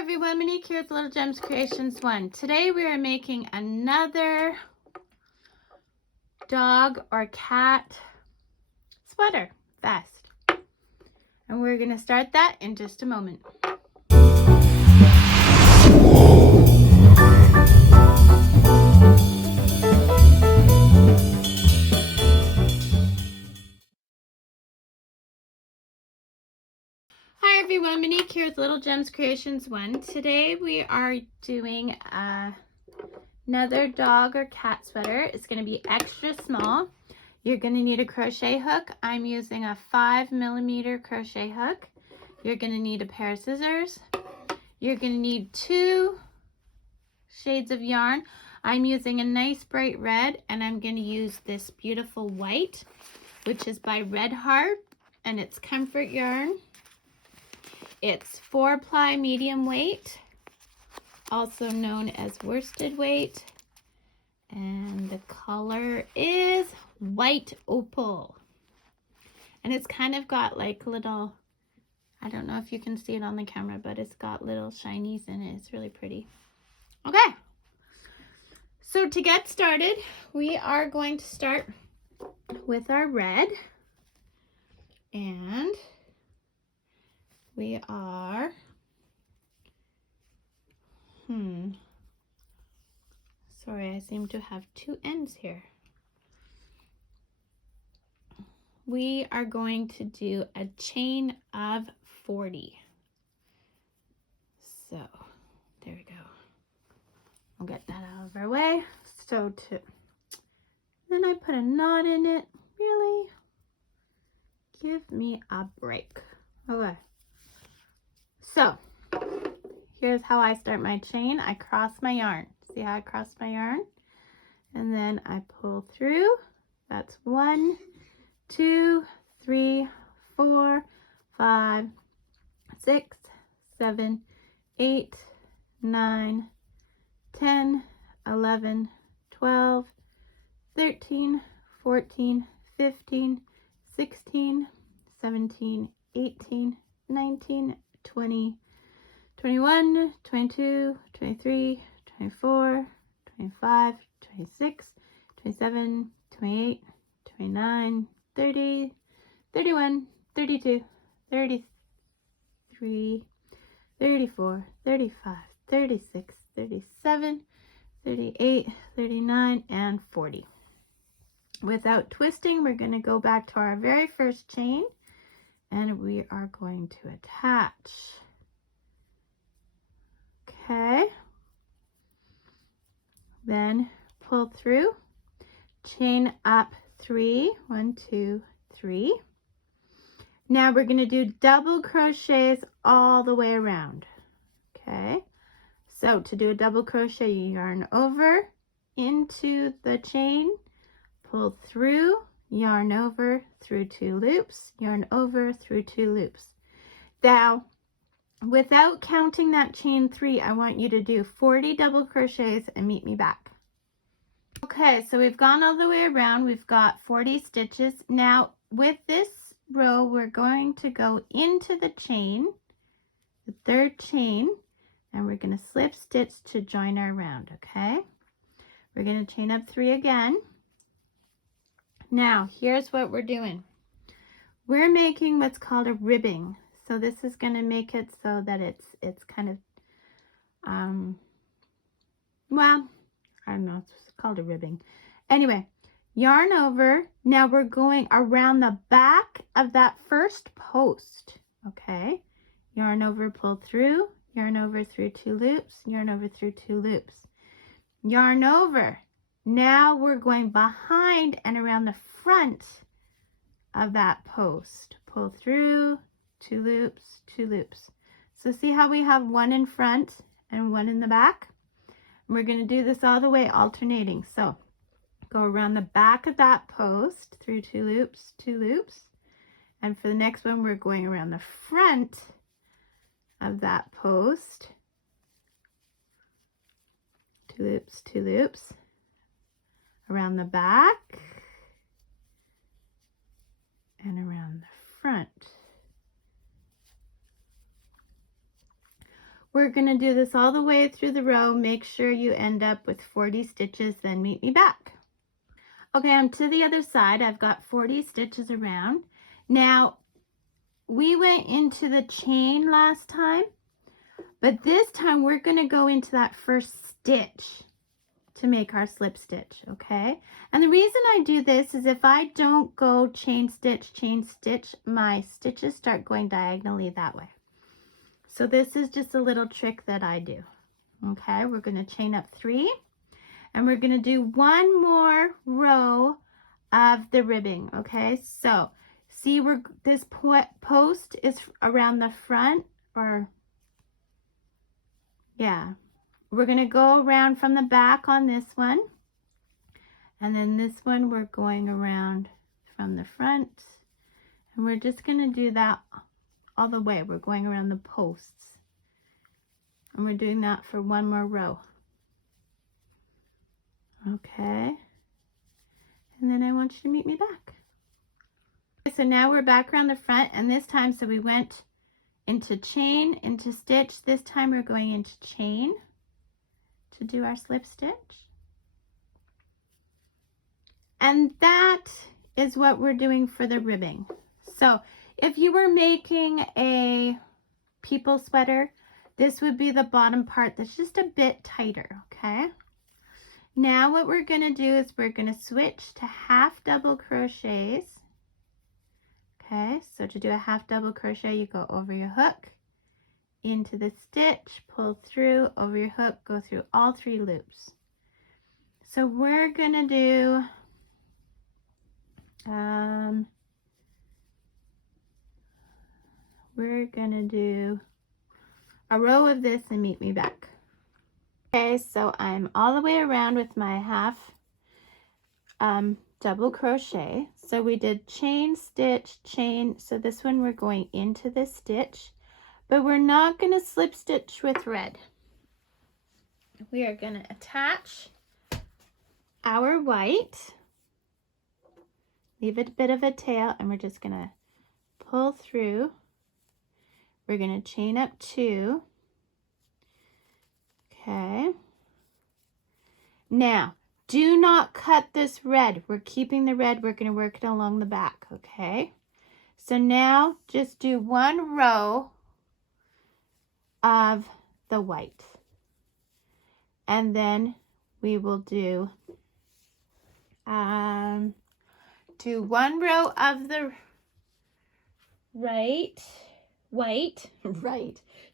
everyone, Monique here with Little Gems Creations 1. Today we are making another dog or cat sweater vest. And we're going to start that in just a moment. Hi everyone, Monique here with Little Gems Creations 1. Today we are doing another dog or cat sweater. It's going to be extra small. You're going to need a crochet hook. I'm using a 5mm crochet hook. You're going to need a pair of scissors. You're going to need 2 shades of yarn. I'm using a nice bright red, and I'm going to use this beautiful white, which is by Red Heart, and it's comfort yarn. It's 4-ply medium weight, also known as worsted weight, and the color is white opal. And it's kind of got like little, I don't know if you can see it on the camera, but it's got little shinies in it. It's really pretty. Okay, so to get started, we are going to start with our red, and we are, sorry, I seem to have 2 ends here. We are going to do a chain of 40. So there we go. I'll get that out of our way. So then I put a knot in it. Really? Give me a break. Okay. So here's how I start my chain. I cross my yarn. See how I cross my yarn? And then I pull through. That's 1, 2, 3, 4, 5, 6, 7, 8, 9, 10, 11, 12, 13, 14, 15, 16, 17, 18, 19, 20, 21, 22, 23, 24, 25, 26, 27, 28, 29, 30, 31, 32, 33, 34, 35, 36, 37, 38, 39, and 40. Without twisting, we're going to go back to our very first chain, and we are going to attach. Okay. Then pull through, chain up 3, 1, 2, 3. Now we're going to do double crochets all the way around. Okay, so to do a double crochet, you yarn over into the chain, pull through, yarn over through 2 loops, yarn over through 2 loops. Now, without counting that chain 3, I want you to do 40 double crochets and meet me back. Okay, so we've gone all the way around. We've got 40 stitches. Now, with this row, we're going to go into the chain, the 3rd chain, and we're going to slip stitch to join our round, okay? We're going to chain up 3 again. Now, here's what we're doing. We're making what's called a ribbing. So this is going to make it so that it's kind of, well, I don't know, it's called a ribbing. Anyway, yarn over. Now we're going around the back of that first post, okay? Yarn over, pull through, yarn over through 2 loops, yarn over through 2 loops. Yarn over. Now we're going behind and around the front of that post. Pull through, 2 loops, 2 loops. So see how we have 1 in front and 1 in the back? And we're going to do this all the way alternating. So go around the back of that post through 2 loops, 2 loops. And for the next one, we're going around the front of that post. 2 loops, 2 loops. Around the back and around the front. We're going to do this all the way through the row. Make sure you end up with 40 stitches, then meet me back. Okay, I'm to the other side. I've got 40 stitches around. Now, we went into the chain last time, but this time we're going to go into that first stitch to make our slip stitch, okay? And the reason I do this is if I don't go chain stitch, my stitches start going diagonally that way. So this is just a little trick that I do. Okay, we're going to chain up 3 and we're going to do one more row of the ribbing. Okay, so see where this post is around the front, or yeah, we're going to go around from the back on this one, and then this one we're going around from the front, and we're just going to do that all the way. We're going around the posts, and we're doing that for one more row. Okay, and then I want you to meet me back. Okay, so now we're back around the front, and this time, so we went into chain, into stitch. This time we're going into chain to do our slip stitch. And that is what we're doing for the ribbing. So if you were making a people sweater, this would be the bottom part that's just a bit tighter, okay? Now what we're going to do is we're going to switch to half double crochets. Okay, so to do a half double crochet, you go over your hook, into the stitch, pull through, over your hook, go through all 3 loops. So we're going to do a row of this and meet me back. Okay, so I'm all the way around with my half double crochet. So we did chain, stitch, chain. So this one we're going into this stitch, but we're not going to slip stitch with red. We are going to attach our white, leave it a bit of a tail, and we're just going to pull through. We're going to chain up 2. Okay. Now, do not cut this red. We're keeping the red. We're going to work it along the back, okay? So now just do one row of the white. And then we will do one row of the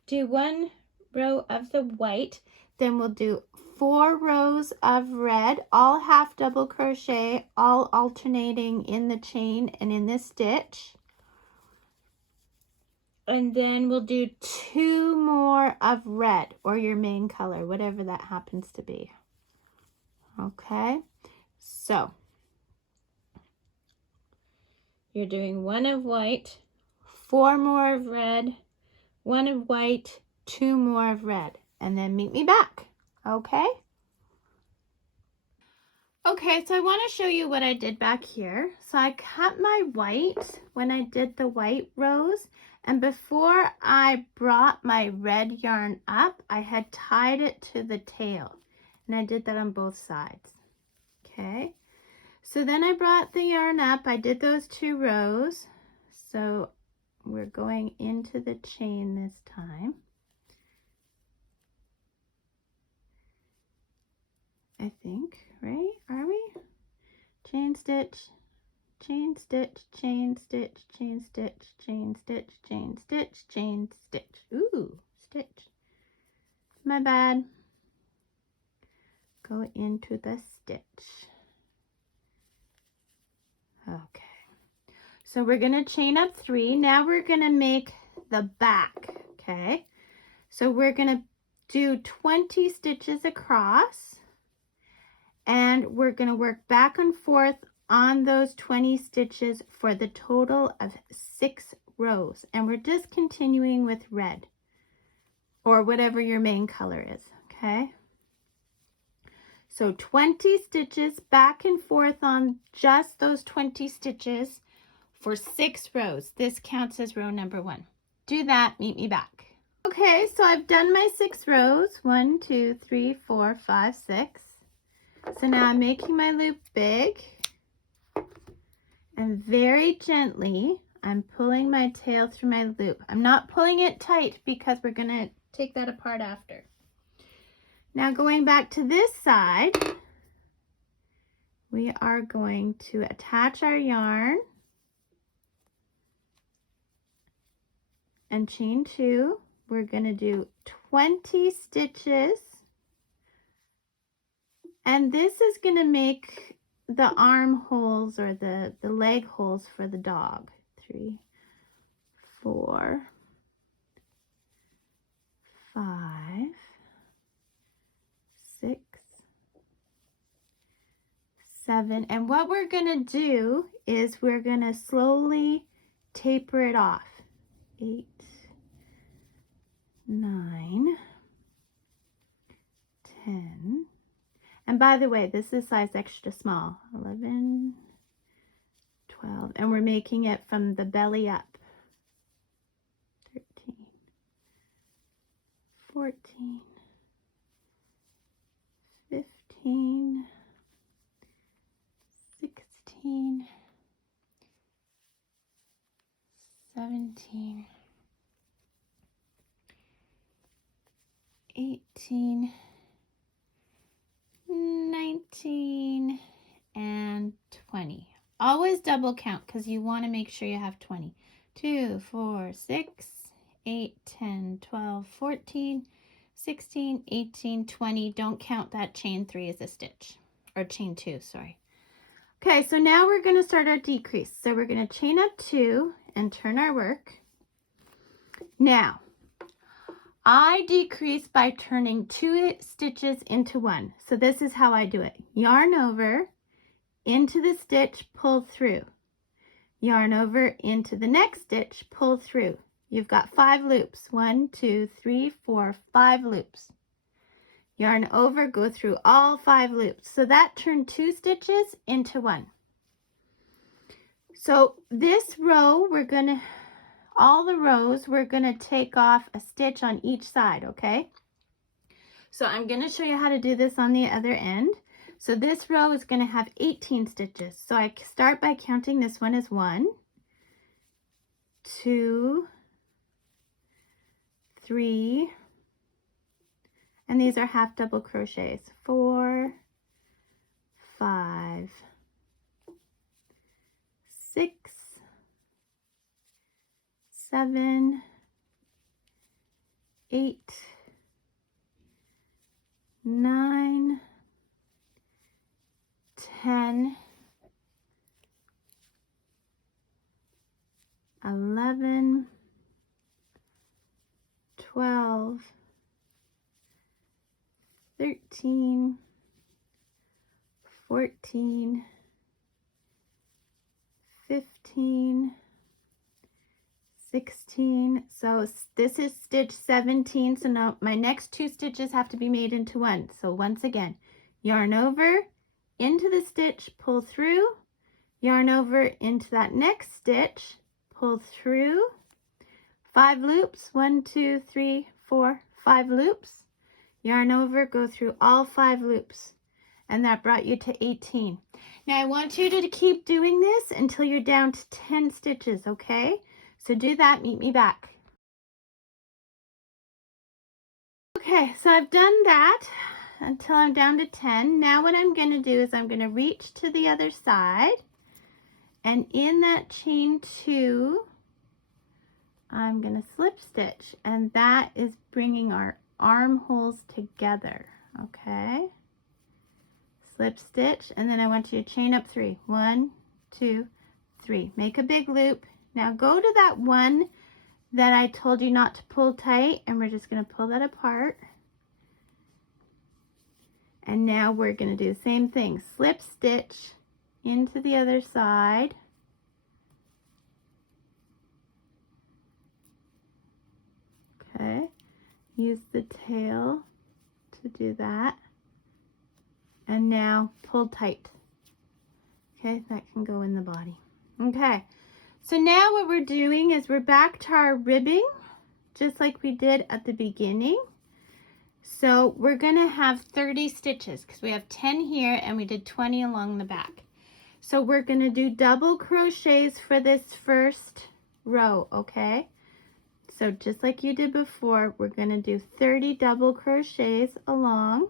do one row of the white, then we'll do 4 rows of red, all half double crochet, all alternating in the chain and in this stitch. And then we'll do 2 more of red, or your main color, whatever that happens to be. Okay, so you're doing 1 of white, 4 more of red, 1 of white, 2 more of red, and then meet me back, okay? Okay, so I want to show you what I did back here. So I cut my white when I did the white rows, and before I brought my red yarn up, I had tied it to the tail, and I did that on both sides, okay? So then I brought the yarn up, I did those 2 rows, so we're going into the chain this time. I think, right? Are we? Chain stitch, chain stitch, chain stitch, chain stitch, chain stitch, chain stitch, chain stitch. Ooh, stitch. My bad. Go into the stitch. Okay. So we're going to chain up 3. Now we're going to make the back, okay? So we're going to do 20 stitches across, and we're going to work back and forth on those 20 stitches for the total of 6 rows. And we're just continuing with red, or whatever your main color is, okay? So 20 stitches back and forth on just those 20 stitches for 6 rows. This counts as row number 1. Do that, meet me back. Okay, so I've done my 6 rows. 1, 2, 3, 4, 5, 6. So now I'm making my loop big, and very gently I'm pulling my tail through my loop. I'm not pulling it tight because we're going to take that apart after. Now going back to this side, we are going to attach our yarn and chain 2. We're going to do 20 stitches, and this is going to make the armholes or the leg holes for the dog. 3, 4, 5, 6, 7, and what we're going to do is we're going to slowly taper it off. 8, 9, 10, and by the way, this is size extra small. 11, 12, and we're making it from the belly up. 13, 14, 15, 16, 17, 18, 19, and 20. Always double count because you want to make sure you have 20. 2, 4, 6, 8, 10, 12, 14, 16, 18, 20. Don't count that chain 3 as a stitch, or chain 2, sorry. Okay, so now we're going to start our decrease. So we're going to chain up 2 and turn our work. Now, I decrease by turning 2 stitches into 1. So this is how I do it. Yarn over, into the stitch, pull through. Yarn over into the next stitch, pull through. You've got 5 loops. 1, 2, 3, 4, 5 loops. Yarn over, go through all 5 loops. So that turned 2 stitches into 1. So this row, all the rows, we're gonna take off a stitch on each side, okay? So I'm gonna show you how to do this on the other end. So this row is gonna have 18 stitches. So I start by counting this one as 1, 2, 3, and these are half double crochets. 4, 5, 6, 7, 8, 9, 10, 11, 12, 13, 14, 15, 16. So this is stitch 17. So now my next 2 stitches have to be made into 1. So once again, yarn over, into the stitch, pull through, yarn over into that next stitch, pull through, 5 loops, 1, 2, 3, 4, 5 loops, yarn over, go through all 5 loops, and that brought you to 18. Now I want you to keep doing this until you're down to 10 stitches, okay? So do that, meet me back. Okay, so I've done that until I'm down to 10. Now what I'm going to do is I'm going to reach to the other side, and in that chain 2, I'm going to slip stitch, and that is bringing our armholes together, okay? Slip stitch, and then I want you to chain up 3. 1, 2, 3. Make a big loop. Now go to that one that I told you not to pull tight, and we're just going to pull that apart. And now we're going to do the same thing. Slip stitch into the other side. Okay. Use the tail to do that. And now pull tight. Okay, that can go in the body. Okay. So now what we're doing is we're back to our ribbing just like we did at the beginning. So we're gonna have 30 stitches because we have 10 here and we did 20 along the back. So we're gonna do double crochets for this first row, okay? So just like you did before, we're gonna do 30 double crochets along.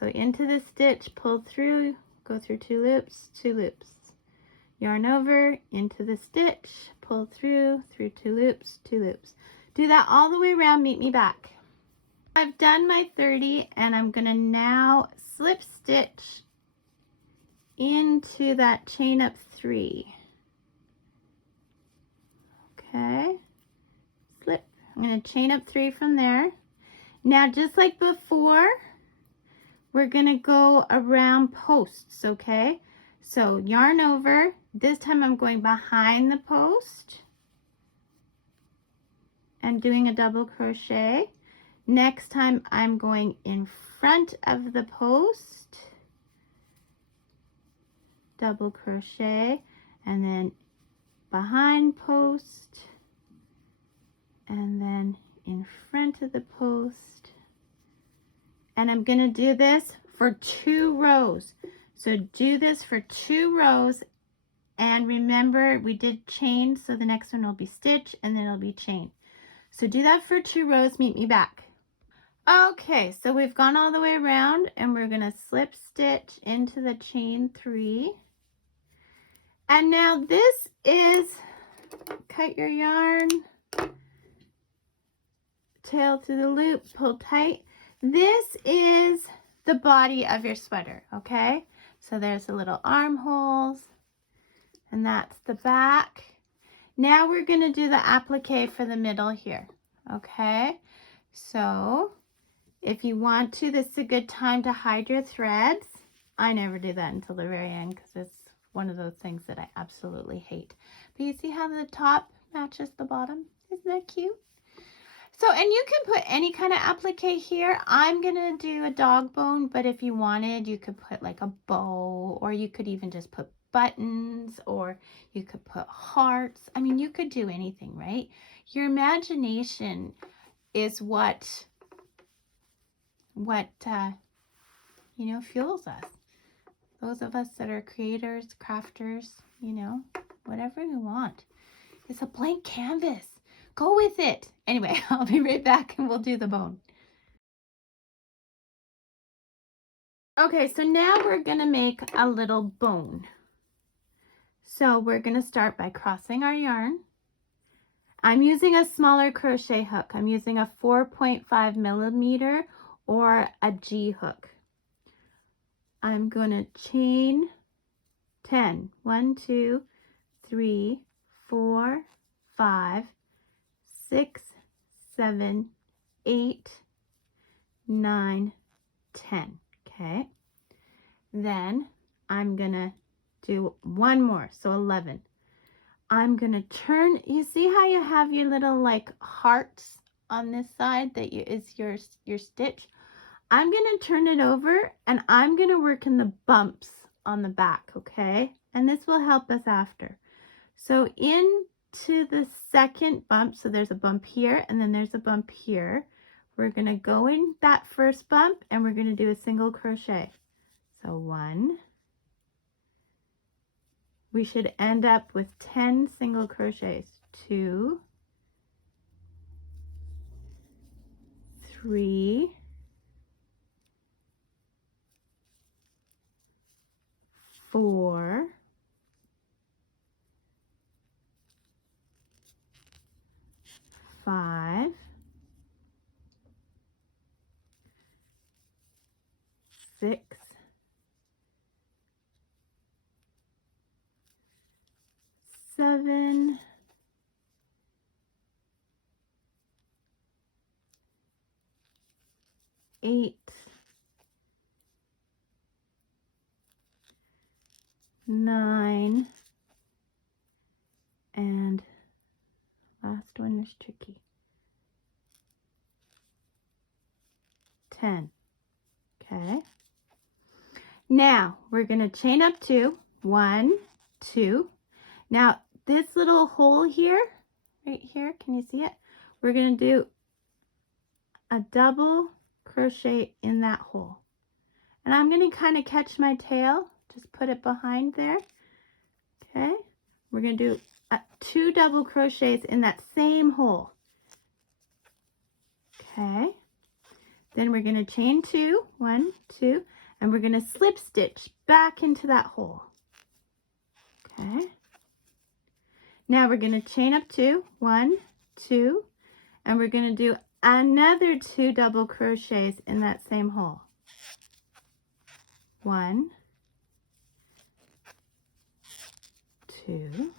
So into the stitch, pull through, go through 2 loops, 2 loops. Yarn over, into the stitch, pull through 2 loops, 2 loops. Do that all the way around, meet me back. I've done my 30 and I'm gonna now slip stitch into that chain up 3. Okay, slip. I'm gonna chain up 3 from there. Now just like before, we're gonna go around posts, okay? So yarn over, this time I'm going behind the post and doing a double crochet. Next time I'm going in front of the post, double crochet, and then behind post, and then in front of the post. And I'm gonna do this for 2 rows. So do this for 2 rows, and remember we did chain, so the next one will be stitch and then it'll be chain. So do that for 2 rows, meet me back. Okay, so we've gone all the way around and we're gonna slip stitch into the chain 3. And now this is, cut your yarn, tail through the loop, pull tight. This is the body of your sweater, okay? So there's the little armholes, and that's the back. Now we're gonna do the applique for the middle here, okay? So if you want to, this is a good time to hide your threads. I never do that until the very end because it's one of those things that I absolutely hate. But you see how the top matches the bottom? Isn't that cute? So, and you can put any kind of applique here. I'm gonna do a dog bone, but if you wanted, you could put like a bow, or you could even just put buttons, or you could put hearts. I mean, you could do anything, right? Your imagination is what you know, fuels us. Those of us that are creators, crafters, you know, whatever you want. It's a blank canvas. Go with it. Anyway, I'll be right back and we'll do the bone. Okay, so now we're gonna make a little bone. So we're gonna start by crossing our yarn. I'm using a smaller crochet hook. I'm using a 4.5 millimeter or a G hook. I'm gonna chain 10. 1, 2, 3, 4, 5, 6, 7, 8, 9, 10. Okay. Then I'm gonna do one more, so 11. I'm gonna turn, you see how you have your little like hearts on this side that is your stitch? I'm gonna turn it over and I'm gonna work in the bumps on the back, okay? And this will help us after. So into the second bump, so there's a bump here and then there's a bump here. We're gonna go in that first bump and we're gonna do a single crochet. So 1, we should end up with 10 single crochets. 2, 3, 4, 5, 6, 7, 8, 9, and last one is tricky. 10. Okay. Now we're going to chain up 2. 1, 2. Now this little hole here, right here, can you see it? we're going to do a double crochet in that hole. And I'm going to kind of catch my tail, just put it behind there. Okay, we're going to do 2 double crochets in that same hole. Okay, then we're going to chain 2, 1, 2, and we're going to slip stitch back into that hole. Okay, now we're going to chain up 2, 1, 2, and we're going to do another 2 double crochets in that same hole. 1, 2,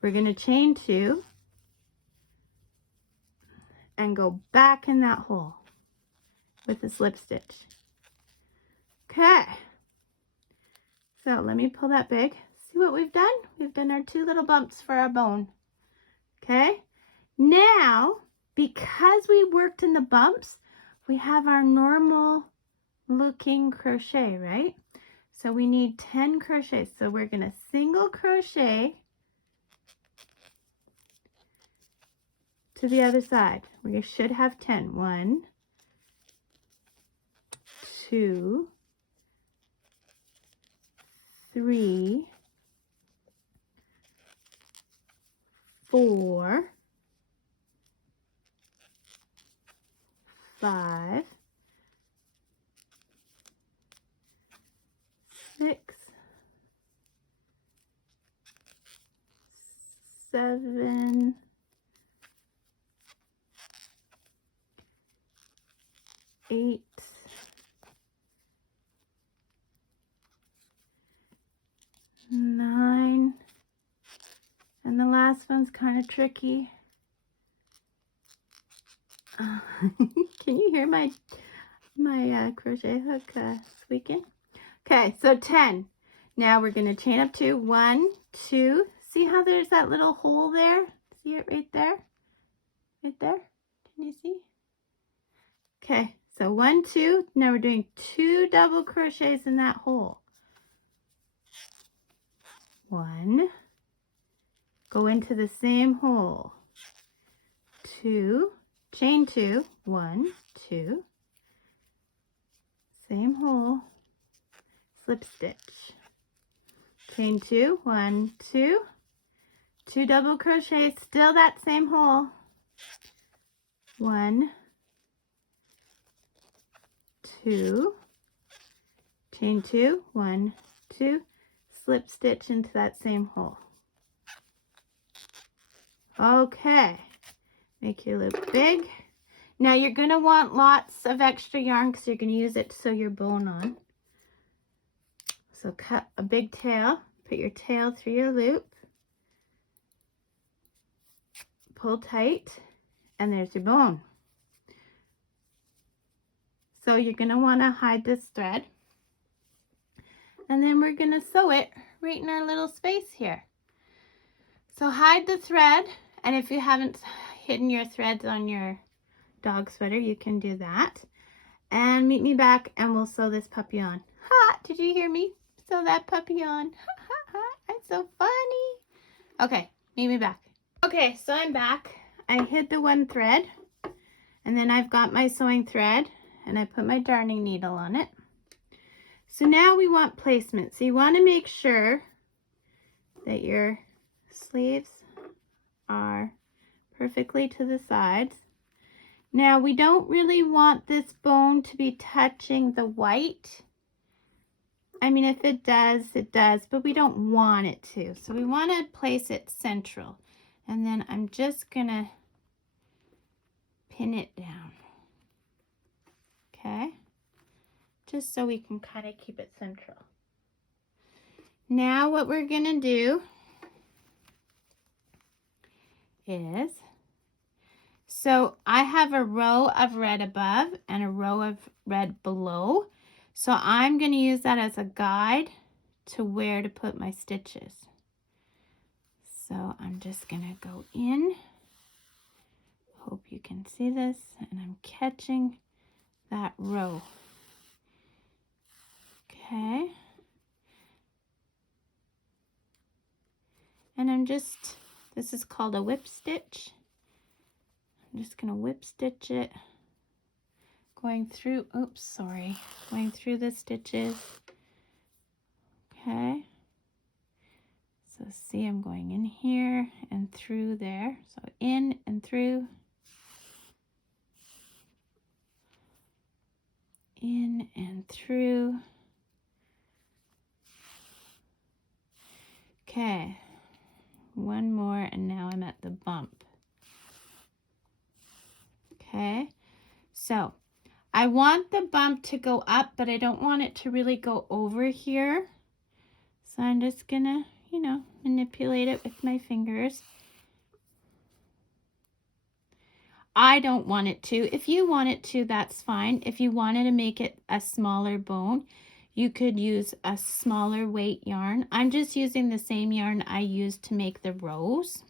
we're going to chain 2 and go back in that hole with a slip stitch. Okay, so let me pull that big. See what we've done? We've done our 2 little bumps for our bone. Okay, now because we worked in the bumps, we have our normal looking crochet, right? So we need 10 crochets. So we're going to single crochet to the other side. We should have 10. 1, 2, 3, 4, 5, 6, 7, 8, 9, and the last one's kind of tricky. Can you hear my crochet hook squeaking? Okay, so 10. Now we're going to chain up 2, 1, 2. See how there's that little hole there? See it right there? Right there? Can you see? Okay, so 1, 2. Now we're doing 2 double crochets in that hole. 1, go into the same hole. 2, chain 2, 1, 2, same hole, slip stitch, chain 2, 1, 2, 2 double crochets, still that same hole. 1, 2, chain 2, 1, 2, slip stitch into that same hole. Okay, make your loop big. Now you're going to want lots of extra yarn because you're going to use it to sew your bone on. So cut a big tail, put your tail through your loop, pull tight, and there's your bone. So you're going to want to hide this thread, and then we're going to sew it right in our little space here. So hide the thread, and if you haven't hidden your threads on your dog sweater, you can do that. And meet me back and we'll sew this puppy on. Ha! Did you hear me? Sew that puppy on. Ha ha ha! I'm so funny. Okay, meet me back. Okay, so I'm back. I hid the one thread, and then I've got my sewing thread, and I put my darning needle on it. So now we want placement. So you want to make sure that your sleeves are perfectly to the sides. Now we don't really want this bone to be touching the white. I mean, if it does, it does, but we don't want it to. So we want to place it central. And then I'm just gonna pin it down. Okay? Just so we can kind of keep it central. Now what we're gonna do is, so I have a row of red above and a row of red below. So I'm going to use that as a guide to where to put my stitches. So I'm just going to go in. Hope you can see this. And I'm catching that row. Okay. And I'm just, this is called a whip stitch. I'm just going to whip stitch it, going through, oops, sorry, going through the stitches. Okay. So see, I'm going in here and through there. So in and through. In and through. Okay. One more and now I'm at the bump. Okay. So I want the bump to go up, but I don't want it to really go over here. So I'm just gonna, you know, manipulate it with my fingers. I don't want it to. If you want it to, that's fine. If you wanted to make it a smaller bone, you could use a smaller weight yarn. I'm just using the same yarn I used to make the rose.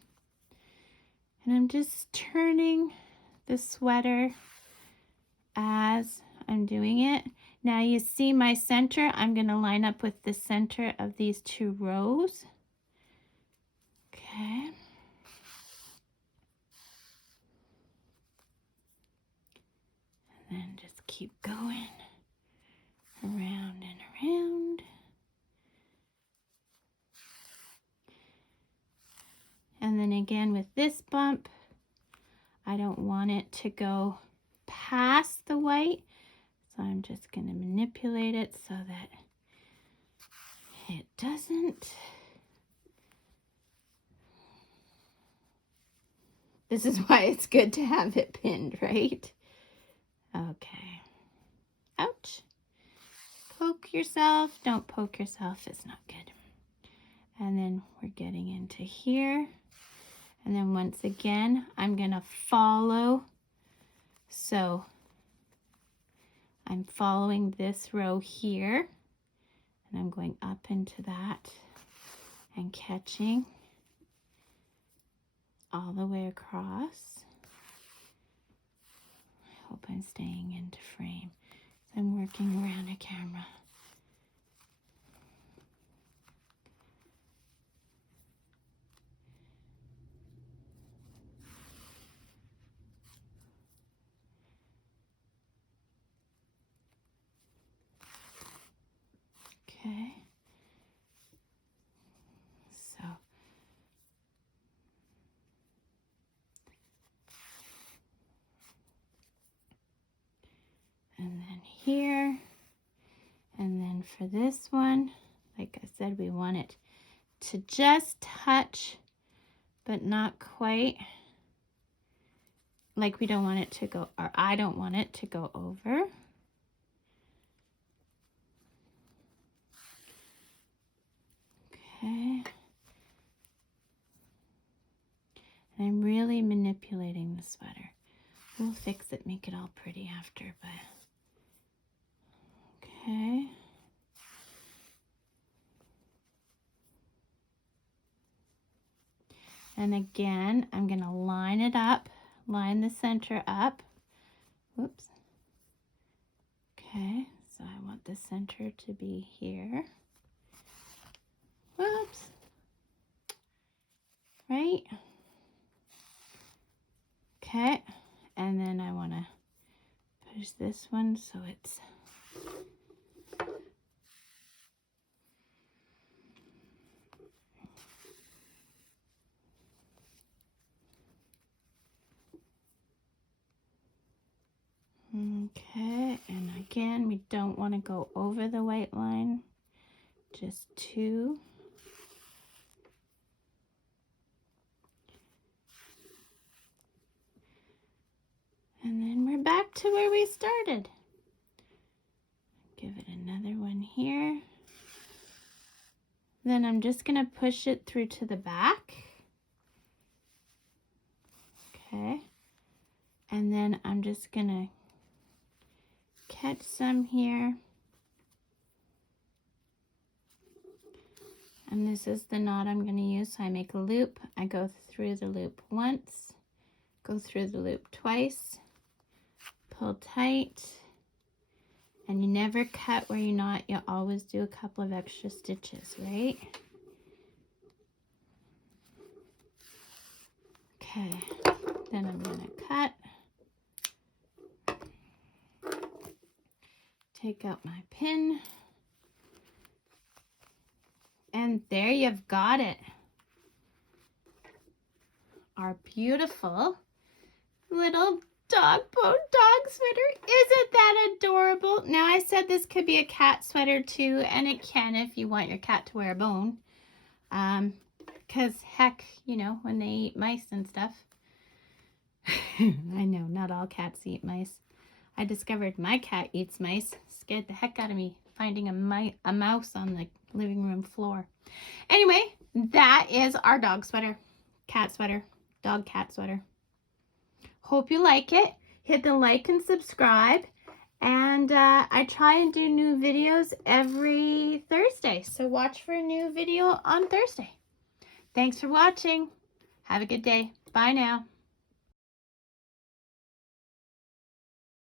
And I'm just turning the sweater as I'm doing it. Now you see my center. I'm going to line up with the center of these two rows. Okay. And then just keep going around and around. And then again with this bump, I don't want it to go past the white. So I'm just going to manipulate it so that it doesn't. This is why it's good to have it pinned, right? Okay. Ouch. Poke yourself. Don't poke yourself. It's not good. And then we're getting into here. And then once again, I'm going to follow. So I'm following this row here. And I'm going up into that and catching all the way across. I hope I'm staying into frame. I'm working around a camera. Okay. So and then here, and then for this one, like I said, we want it to just touch, but not quite. Like we don't want it to go, or I don't want it to go over. Okay. And I'm really manipulating the sweater. We'll fix it, make it all pretty after, but okay. And again, I'm going to line it up, line the center up. Whoops. Okay, so I want the center to be here. Whoops. Right? Okay, and then I want to push this one so it's okay, and again, we don't want to go over the white line, just two. And then we're back to where we started. Give it another one here. Then I'm just going to push it through to the back. Okay. And then I'm just going to catch some here. And this is the knot I'm going to use. So I make a loop. I go through the loop once, go through the loop twice, pull tight, and you never cut where you're not. You always do a couple of extra stitches, right? Okay. Then I'm going to cut. Take out my pin. And there you've got it. Our beautiful little dog sweater. Isn't that adorable? Now I said this could be a cat sweater too, and it can if you want your cat to wear a bone. Because heck, you know, when they eat mice and stuff. I know, not all cats eat mice. I discovered my cat eats mice. Scared the heck out of me finding a mouse on the living room floor. Anyway, that is our dog sweater, cat sweater, dog cat sweater. Hope you like it. Hit the like and subscribe. And I try and do new videos every Thursday. So watch for a new video on Thursday. Thanks for watching. Have a good day. Bye now.